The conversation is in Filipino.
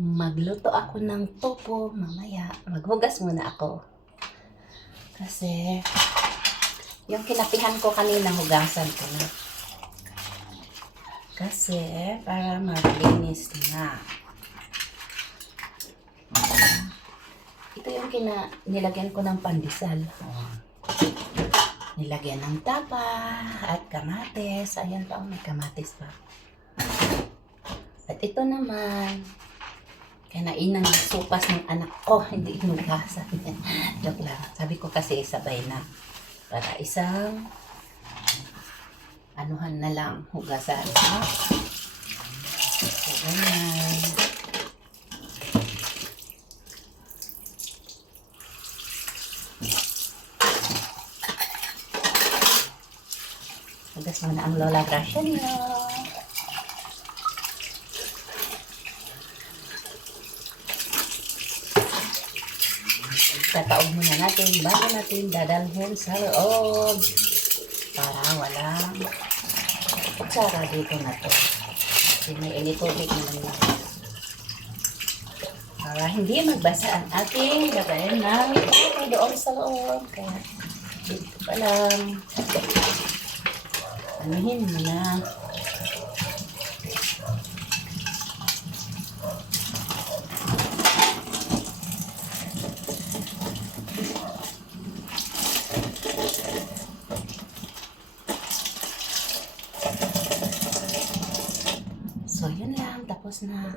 Magluto ako ng tofu mamaya. Maghugas muna ako. Kasi, yung kinapihan ko kanina, hugasan ko na. Kasi, para maglinis na. Ito yung nilagyan ko ng pandesal. Nilagyan ng tapa at kamatis. Ayan pa, may kamatis pa. At ito naman, kinain ng supas ng anak ko, hindi inugasan. Joke lang. Sabi ko kasi sabay na. Para isang anuhan na lang, hugasan. So, ganyan. Hugas mo na ang Lola Gracia niyo. Tataog muna natin bago natin dadalhin sa loob para walang kutsara dito na to. Kasi may initubig naman na. Para hindi magbasa ang ating gagawin ng doon sa loob. Kaya dito pa lang. Anuhin mo na. So, yun lang. Tapos na.